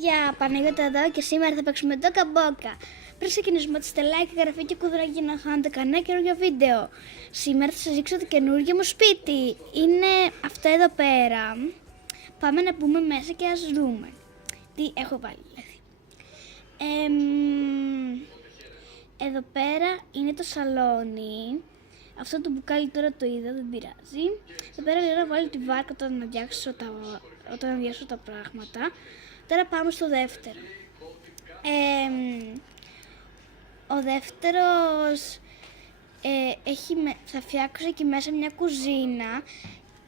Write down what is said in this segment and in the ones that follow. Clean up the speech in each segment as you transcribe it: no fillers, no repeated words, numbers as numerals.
παιδιά, Παναγιώτα εδώ και σήμερα θα παίξουμε το καμπόκα. Πριν ξεκινήσουμε τη like, εγγραφή και κουδουνάκι για να χάνετε κανένα καινούργιο βίντεο. Σήμερα θα σας δείξω το καινούργιο μου σπίτι. Είναι αυτό εδώ πέρα. Πάμε να μπούμε μέσα και ας δούμε τι έχω βάλει. Εδώ πέρα είναι το σαλόνι. Αυτό το μπουκάλι τώρα το είδα, δεν πειράζει. Εδώ πέρα να βάλω τη βάρκα όταν αδειάσω τα πράγματα. Τώρα πάμε στο δεύτερο. Ο δεύτερος θα φτιάξω εκεί μέσα μια κουζίνα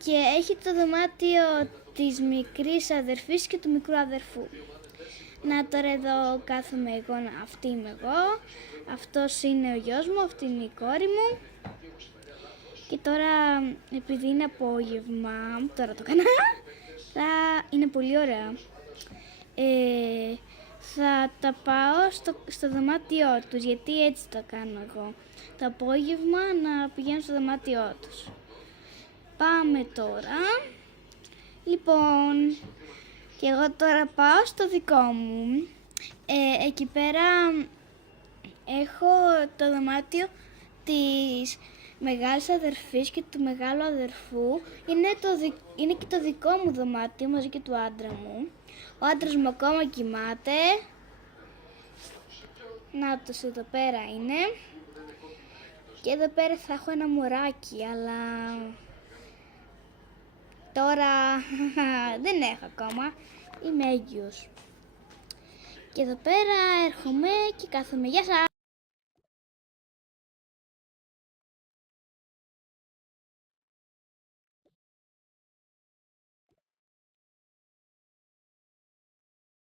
και έχει το δωμάτιο της μικρής αδερφής και του μικρού αδερφού. Να τώρα εδώ κάθομαι εγώ, αυτή είμαι εγώ, αυτός είναι ο γιος μου, αυτή είναι η κόρη μου. Και τώρα, επειδή είναι απόγευμα, τώρα το έκανα, είναι πολύ ωραία. Θα τα πάω στο δωμάτιό τους, γιατί έτσι το κάνω εγώ. Το απόγευμα να πηγαίνω στο δωμάτιό τους. Πάμε τώρα. Λοιπόν, και εγώ τώρα πάω στο δικό μου. Εκεί πέρα έχω το δωμάτιο της μεγάλης αδερφής και του μεγάλου αδερφού. Είναι και το δικό μου δωμάτιο μαζί και του άντρα μου. Ο άντρας μου ακόμα κοιμάται. Να τους, εδώ πέρα είναι. Και εδώ πέρα θα έχω ένα μωράκι, αλλά τώρα δεν έχω ακόμα. Είμαι έγκυος. Και εδώ πέρα έρχομαι και κάθομαι. Γεια σας!